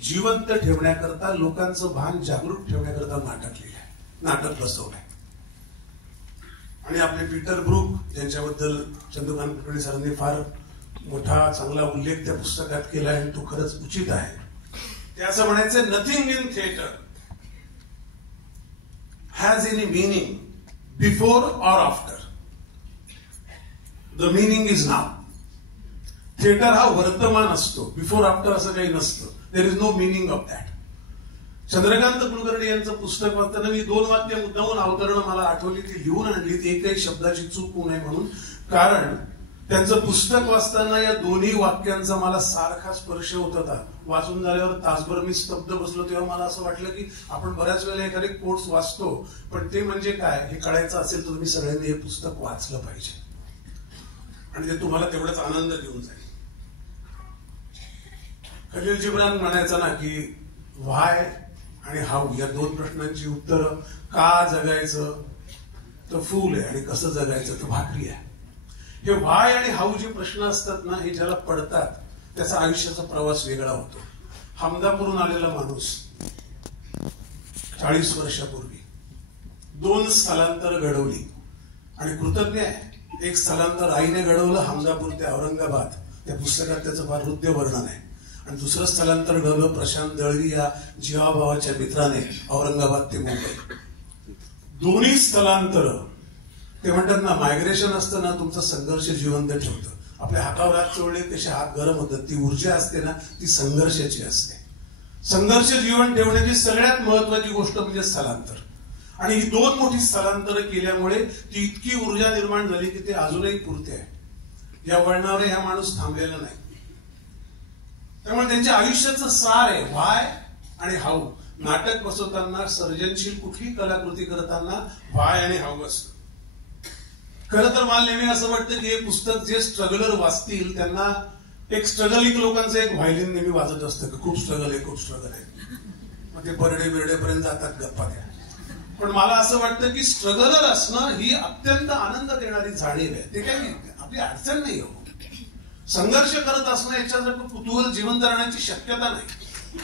जिवंत ठेवण्याकरता, लोकांचं भान जागरूक ठेवण्याकरता नाटक लिहिलंय, नाटक बसवलंय. आणि आपले पीटर ब्रूक ज्यांच्याबद्दल चंद्रकांत कुलकर्णी सरांनी फार मोठा चांगला उल्लेख त्या पुस्तकात केला आहे, तो खरंच उचित आहे. ते असं म्हणायचं, nothing in theatre has any meaning before or after. The meaning is now. Theatre हा वर्तमान असतो, बिफोर आफ्टर असं काही नसतं. There is no meaning of that. Chandrakant Kulkarni यांचं पुस्तक वाचताना मी 2 वाक्य मुद्दामून अवतरणं मला आठवली, ती लिहून आणली, ती एकही शब्दाची चूक होऊ नये म्हणून. कारण त्यांचं पुस्तक वाचताना या दोन्ही वाक्यांचा मला सारखा स्पर्श होत होता. वाचून झाल्यावर तासभर मी स्तब्ध बसलो. तेव्हा मला असं वाटलं की आपण बऱ्याच वेळेला एखादे कोट्स वाचतो, पण ते म्हणजे काय हे कळायचं असेल तर तुम्ही सगळ्यांनी हे पुस्तक वाचलं पाहिजे, आणि ते तुम्हाला तेवढाच आनंद देऊन जाईल. खलील जिब्रान म्हणायचा ना की व्हाय आणि हाऊ या 2 प्रश्नांची उत्तरं, का जगायचं तर फूल आहे आणि कसं जगायचं तर भाकरी आहे. हे व्हाय आणि हाऊ जे प्रश्न असतात ना, हे ज्याला पडतात त्याचा आयुष्याचा प्रवास वेगळा होतो. हमदापूरहून आलेला माणूस 40 वर्षापूर्वी 2 स्थलांतर घडवली आणि कृतज्ञ आहे. एक स्थलांतर आईने घडवलं, हमदापूर ते औरंगाबाद, त्या पुस्तकात त्याचं फार हृदय वर्णन आहे. आणि दुसरं स्थलांतर घडवलं प्रशांत दळवी या जीवाभावाच्या मित्राने, औरंगाबाद ते मुंबई. दोन्ही स्थलांतर ते म्हणतात ना, मायग्रेशन असतं ना, तुमचा संघर्ष जिवंत ठेवतं. आपल्या हातावर हात चोळले तसे हात गरम होतात. ती ऊर्जा असते ना, ती संघर्षाची असते. संघर्ष जीवन ठेवण्याची सगळ्यात महत्वाची गोष्ट म्हणजे स्थलांतर. आणि ही 2 मोठी स्थलांतर केल्यामुळे ती इतकी ऊर्जा निर्माण झाली की ते अजूनही पुरते आहे. या वळणावर हा माणूस थांबलेला नाही. त्यामुळे त्यांच्या आयुष्याचं सार आहे व्हाय आणि हाऊ. नाटक बसवताना, सर्जनशील कुठली कलाकृती करताना व्हाय आणि हाऊ असतं. खरं तर मला नेहमी असं वाटतं की हे पुस्तक जे स्ट्रगलर वाचतील त्यांना एक स्ट्रगलिंग लोकांचं एक व्हायलिन नेहमी वाजत असतं की खूप स्ट्रगल आहे, खूप स्ट्रगल आहे. मग ते बर्डे बिर्डेपर्यंत जातात गप्पा द्या. पण मला असं वाटतं की स्ट्रगलर असणं ही अत्यंत आनंद देणारी जाणीव आहे. ते काही आपली अडचण नाही हो. संघर्ष करत असणं याच्यासारखं कुतूहल जिवंत राहण्याची शक्यता नाही,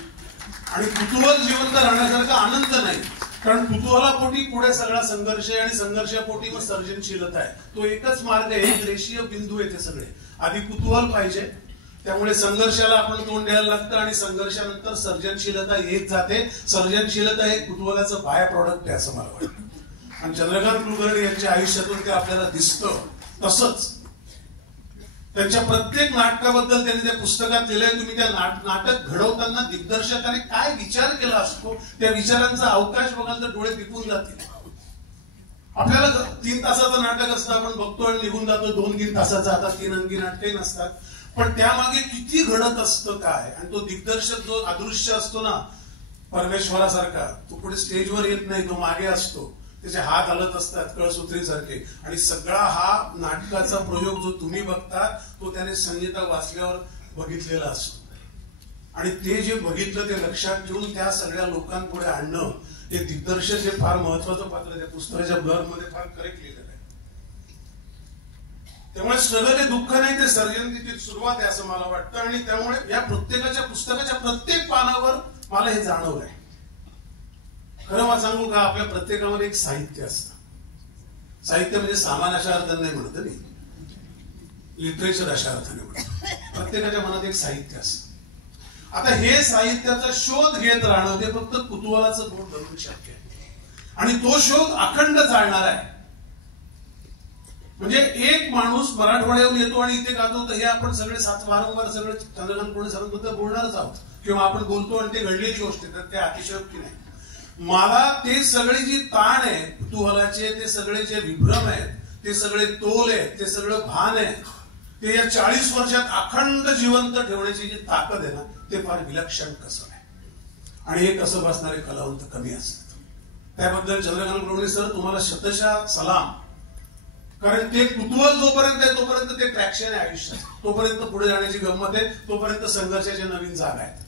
आणि कुतूहल जिवंत राहण्यासारखा आनंद नाही. कारण कुतूहलापोटी पुढे सगळा संघर्ष आहे आणि संघर्षापोटी मग सर्जनशीलता आहे. तो एकच मार्ग आहे, एक रेषीय बिंदू आहे. ते सगळे आधी कुतूहल पाहिजे, त्यामुळे संघर्षाला आपण तोंड द्यायला लागतं आणि संघर्षानंतर सर्जनशीलता येत जाते. सर्जनशीलता हे कुतूहलाचं बाय प्रॉडक्ट आहे असं मला वाटतं. आणि चंद्रकांत कुलकर्णी यांच्या आयुष्यातून ते आपल्याला दिसतं. तसंच त्यांच्या प्रत्येक नाटकाबद्दल त्यांनी त्या पुस्तकात लिहिलंय. तुम्ही त्या नाटक घडवताना दिग्दर्शकाने काय विचार केला असतो, त्या विचारांचा अवकाश बघाल तर डोळे दिपून जातील. आपल्याला 3 तासाचं नाटक असतं, आपण बघतो आणि निघून जातो. 2-3 तासाचं, आता 3 अंकी नाटकही नसतात. पण त्यामागे किती घडत असतं काय. आणि तो दिग्दर्शक जो अदृश्य असतो ना, परमेश्वरासारखा, तो पुढे स्टेजवर येत नाही, तो मागे असतो. त्याचे हात हलत असतात कळसूत्रीसारखे. आणि सगळा हा नाटकाचा प्रयोग जो तुम्ही बघता तो त्याने संहिता वाचल्यावर बघितलेला असतो. आणि ते जे बघितलं ते लक्षात ठेवून त्या सगळ्या लोकांपुढे आणणं, हे दिग्दर्शक हे फार महत्वाचं पात्र आहे. त्या पुस्तकाच्या ब्लरमध्ये फार करेक्ट लिहिलेलं आहे. त्यामुळे स्ट्रगल हे दुःख नाही, ते सर्जनतेची सुरुवात आहे असं मला वाटतं. आणि त्यामुळे या प्रत्येकाच्या पुस्तकाच्या प्रत्येक पानावर मला हे जाणवलं आहे. खरं मला सांगू का, आपल्या प्रत्येकामध्ये एक साहित्य असतं. साहित्य म्हणजे सामान्य अशा अर्थाने नाही म्हणत मी, लिटरेचर अशा अर्थाने म्हणतो. प्रत्येकाच्या मनात एक साहित्य असतं. आता हे साहित्याचा शोध घेत राहणं ते फक्त कुतूहलाचं बोट धरून शक्य आहे. आणि तो शोध अखंड चालणार आहे. म्हणजे एक माणूस मराठवाड्यावर येतो आणि इथे गातो, तर हे आपण सगळे वारंवार सगळे चंद्रकांत कुलकर्णी सरांबद्दल बोलणारच आहोत, किंवा आपण बोलतो आणि ते घडलेली गोष्ट आहे, तर ते अतिशयोक्ती नाही. मला ते सगळे जी ताण आहे कुतूहलाचे, ते सगळे जे विभ्रम आहेत, ते सगळे तोल आहेत, ते सगळं भान आहे, ते या 40 वर्षात अखंड जिवंत ठेवण्याची जी ताकद आहे ना, ते फार विलक्षण कसं आहे. आणि हे कसं बसणारे कलावंत कमी असतात. त्याबद्दल चंद्रकांत कुलकर्णी सर तुम्हाला शतशः सलाम. कारण ते कुतूहल जोपर्यंत आहे तोपर्यंत ते ट्रॅक्शन आहे आयुष्यात, तोपर्यंत पुढे जाण्याची गंमत आहे, तोपर्यंत संघर्षाच्या नवीन जागा आहेत.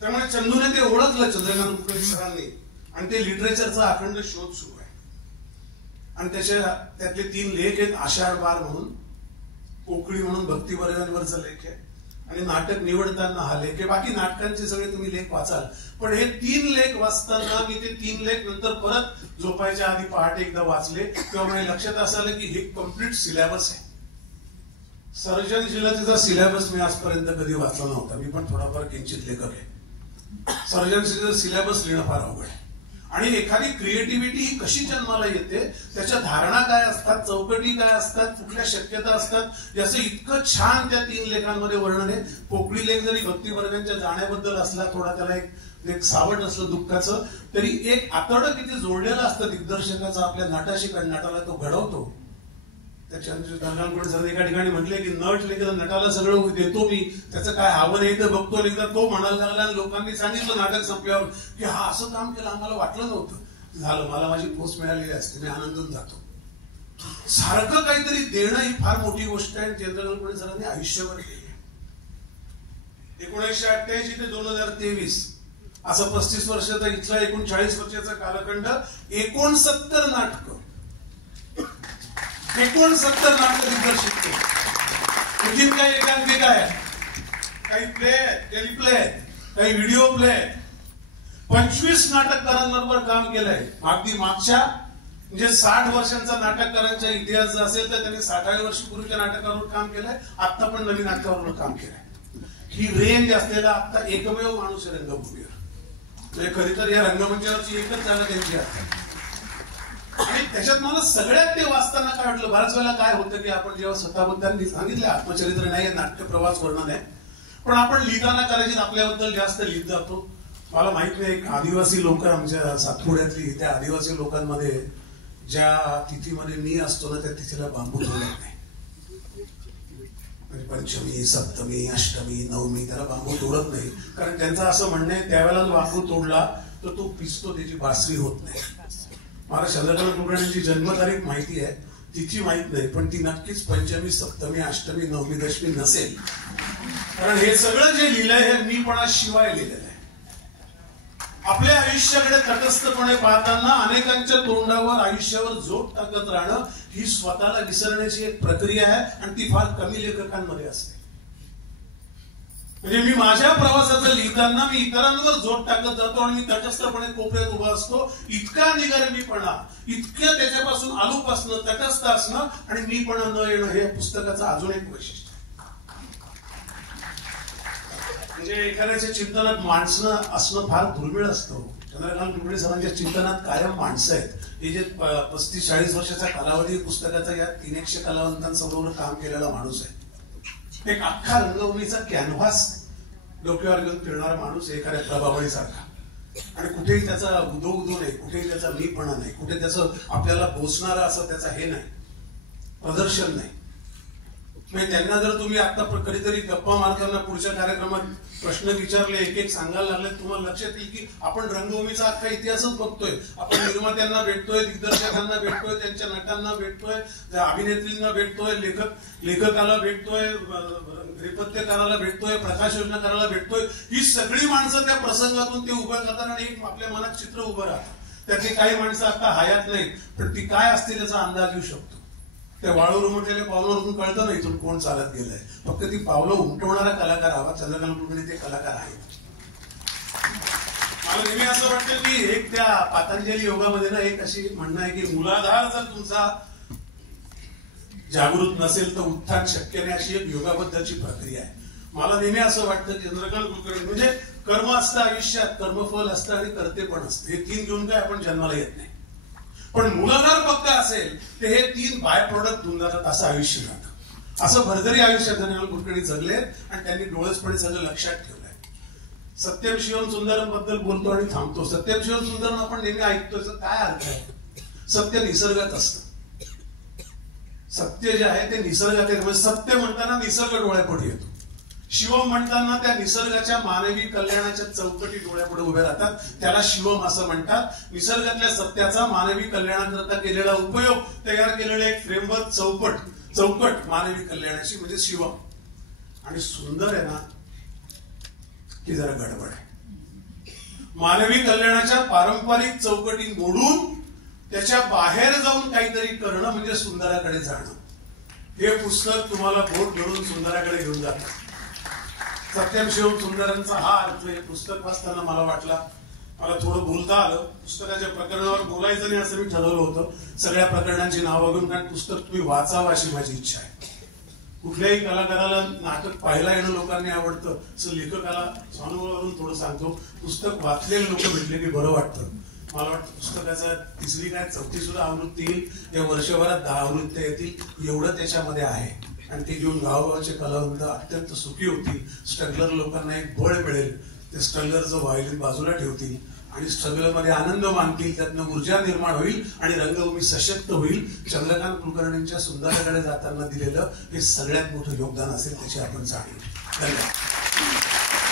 त्यामुळे चंदूने ते ओळखलं चंद्रकांत कुलकर्णी सरांनी, आणि ते लिटरेचरचा अखंड शोध सुरू आहे. आणि त्यातले 3 लेख आहेत. आषाढ बार म्हणून, कोकणी म्हणून भक्ती बर्वेंवरचा लेख आहे, आणि नाटक निवडताना हा लेख आहे. बाकी नाटकांचे सगळे तुम्ही लेख वाचाल, पण हे 3 लेख वाचताना मी ते 3 लेख नंतर परत झोपायच्या आधी पहाटे एकदा वाचले, तेव्हा माझ्या लक्षात असं आलं की हे कम्प्लीट सिलेबस आहे. सर्जनशीलतेचा सिलेबस मी आजपर्यंत कधी वाचला नव्हता. मी पण थोडाफार किंचित लेखक आहे. सर्जनशीलतेचा सिलेबस लिहिणं फार अवघड आहे. आणि एखादी क्रिएटिव्हिटी ही कशी जन्माला येते, त्याच्या धारणा काय असतात, चौकटी काय असतात, कुठल्या शक्यता असतात, याचं इतकं छान त्या 3 लेखांमध्ये वर्णन आहे. पोकळी लेख जरी भक्तिवर्गांच्या जाण्याबद्दल असला, थोडा त्याला एक सावट असलं दुःखाचं, तरी एक आतडं किती जोडलेलं असतं दिग्दर्शकाचं आपल्या नटाशी, नटाला तो घडवतो. त्याच्यानंतर एका ठिकाणी म्हटले की नट लेखक नटाला सगळं देतो मी, त्याचं काय हवं नाही तर बघतो. एकदा तो म्हणायला लागला आणि लोकांनी सांगितलं नाटक संपल्यावर की हा असं काम केलं, आम्हाला वाटलं नव्हतं. झालं, मला माझी पोस्ट मिळालेली असते, मी आनंदून जातो. सारखं काहीतरी देणं ही फार मोठी गोष्ट आहे. चंद्रकांत कुलकर्णी सरांनी आयुष्यभर केली. 1988 ते 2023 असं 35 वर्षाचा इथला एकूण 40 वर्षाचा कालखंड, 69 नाटकं दिग्दर्शित केली. आणखीन काही एकांकिका आहेत, काही प्ले आहेत, टेलिप्ले आहेत, काही व्हिडिओ प्ले आहेत. 25 नाटककारांबरोबर काम केलंय. अगदी मागच्या म्हणजे 60 वर्षांचा नाटककारांचा इतिहास जर असेल तर त्यांनी 60व्या वर्षीपूर्वीच्या नाटकावर काम केलंय. आता पण नवीन नाटकावर काम केलंय. ही रेंज असलेला आता एकमेव माणूस आहे रंगभूमीवर. म्हणजे खरी तर या रंगमंचावरची एकच जागा त्यांची आहे. आणि त्याच्यात मला सगळ्यात ते वाचताना काय वाटलं, बऱ्याच वेळेला काय होतं की आपण जेव्हा स्वतःबद्दल सांगितलं, आत्मचरित्र नाही, नाट्य प्रवास वर्णन आहे, पण आपण लिहिताना कदाचित आपल्याबद्दल जास्त लिहित जातो. मला माहित नाही, एक आदिवासी लोक आमच्या सातपुड्यातली, त्या आदिवासी लोकांमध्ये ज्या तिथीमध्ये मी असतो ना, त्या तिथीला बांबू तोडत नाही. म्हणजे पंचमी, सप्तमी, अष्टमी, नवमी त्याला बांबू तोडत नाही. कारण त्यांचं असं म्हणणं आहे, त्यावेळेला बांबू तोडला तर तो पिसतो, त्याची बासरी होत नाही. मला चंद्रकांत कुलकर्णींची जन्मतारीख माहिती आहे, तिथी माहित नाही, पण ती नक्कीच पंचमी, सप्तमी, अष्टमी, नवमी, दशमी नसेल. कारण हे सगळं जे लिहिलंय हे मीपणा शिवाय लिहिलेलं आहे. आपल्या आयुष्याकडे तटस्थपणे पाहताना अनेकांच्या तोंडावर आयुष्यावर जोड टाकत राहणं ही स्वतःला विसरण्याची एक प्रक्रिया आहे, आणि ती फार कमी लेखकांमध्ये असते. म्हणजे मी माझ्या प्रवासाचं लिहिताना मी इतरांवर जोड टाकत जातो आणि मी तटस्थपणे कोपऱ्यात उभा असतो. इतका निगर्मीपणा, इतकं त्याच्यापासून आलूप असणं, तटस्थ असणं आणि मीपणा न येणं हे पुस्तकाचं अजून एक वैशिष्ट्य. म्हणजे एखाद्याच्या चिंतनात माणसं असणं फार दुर्मिळ असतं. चंद्रकांत कुलकर्णी सरांच्या चिंतनात कायम माणसं आहेत. हे जे 35-40 वर्षाचा कालावधी पुस्तकाचा, या 300 कलावंतांसमोर काम केलेला माणूस आहे. एक अख्खा रंगभूमीचा कॅनव्हास डोक्यावर घेऊन फिरणारा माणूस, एखाद्या प्रभावळीसारखा. आणि कुठेही त्याचा उदो नाही, कुठेही त्याचा मीपणा नाही, कुठे त्याचं आपल्याला बोचणारं असं त्याचा हे नाही, प्रदर्शन नाही. म्हणजे त्यांना जर तुम्ही आता कधीतरी गप्पा मारताना पुढच्या कार्यक्रमात प्रश्न विचारले, एक एक सांगायला लागले, तुम्हाला लक्षात येईल की आपण रंगभूमीचा अख्खा इतिहासच बघतोय. आपण निर्मात्यांना भेटतोय, दिग्दर्शकांना भेटतोय, त्यांच्या नटांना भेटतोय, अभिनेत्रींना भेटतोय, लेखकाला भेटतोय, नेपथ्यकाराला भेटतोय, प्रकाश योजनाकाराला भेटतोय. ही सगळी माणसं त्या प्रसंगातून ते उभं करतात आणि एक आपल्या मनात चित्र उभं राहतं. त्यातली काही माणसं आता हयात नाहीत, पण ती काय असतील याचा अंदाज येऊ शकतो. त्या वाळूवर उमटलेल्या पावलावरून कळतं ना इथून कोण चालत गेलंय. फक्त ती पावलं उमटवणारा कलाकार हवा. चंद्रकांत कुलकर्णी ते कलाकार आहेत. मला नेहमी असं वाटतं की एक त्या पातंजली योगामध्ये ना एक अशी म्हणणं आहे की मूलाधार जर तुमचा जागृत नसेल तर उत्थान शक्य नाही, अशी एक योगाबद्दलची प्रक्रिया आहे. मला नेहमी असं वाटतं की चंद्रकांत कुलकर्णी म्हणजे कर्म असतं आयुष्यात, कर्मफल असतं आणि कर्ते पण असतं. हे 3 घेऊन काय आपण जन्माला येत नाही. पण मूलाधार फक्त असेल तर हे 3 बाय प्रोडक्ट घेऊन जातात, असं आयुष्य राहतं. असं भरभरी आयुष्यात चंद्रकांत कुलकर्णी जगलेत आणि त्यांनी डोळसपणे सगळं लक्षात ठेवलंय. सत्यम शिवम सुंदरम बद्दल बोलतो आणि थांबतो. सत्यम शिवम सुंदरम आपण नेहमी ऐकतो, काय अर्थ आहे? सत्य निसर्गात असतं. सत्य जे आहे ते निसर्गात आहे. म्हणजे सत्य म्हणताना निसर्ग डोळ्यापुढे येतो. शिवम म्हणताना त्या निसर्गाच्या मानवी कल्याणाच्या चौकटी डोळ्यापुढे उभ्या राहतात, त्याला शिवम असं म्हणतात. निसर्गातल्या सत्याचा मानवी कल्याणाकरता केलेला उपयोग, तयार केलेले एक फ्रेमवर्क, चौकट मानवी कल्याणाची म्हणजे शिवम. आणि सुंदर आहे ना की जरा गडबड आहे. मानवी कल्याणाच्या पारंपरिक चौकटी मोडून त्याच्या बाहेर जाऊन काहीतरी करणं म्हणजे सुंदराकडे जाणं. हे पुस्तक तुम्हाला बोट धरून सुंदराकडे घेऊन जातं. सत्यम शिवम सुंदरांचा हा अर्थ हे पुस्तक वाचताना मला थोडं बोलता आलं. पुस्तकाच्या प्रकरणावर बोलायचं नाही असं मी ठरवलं होतं. सगळ्या प्रकरणांची नावं घेऊन, कारण पुस्तक तुम्ही वाचावं अशी माझी इच्छा आहे. कुठल्याही कलाकाराला नाटक पाहायला येणं लोकांनी आवडतं, असं लेखकाला अनुभवावरून थोडं सांगतो. पुस्तक वाचलेले लोक भेटले की बरं वाटतं. मला वाटतं पुस्तकाचा 3री काय 4थी सुद्धा आवृत्ती येईल. या वर्षभरात 10 आवृत्त्या येतील, एवढं त्याच्यामध्ये आहे. आणि ते घेऊन गावगावचे कलावंत अत्यंत सुखी होतील. स्ट्रगलर लोकांना एक बळ मिळेल. ते स्ट्रगलरचं व्हायलिन बाजूला ठेवतील आणि स्ट्रगलमध्ये आनंद मानतील. त्यातनं ऊर्जा निर्माण होईल आणि रंगभूमी सशक्त होईल. चंद्रकांत कुलकर्णींच्या सुंदराकडे जाताना दिलेलं हे सगळ्यात मोठं योगदान असेल, त्याची आपण जाणीव. धन्यवाद.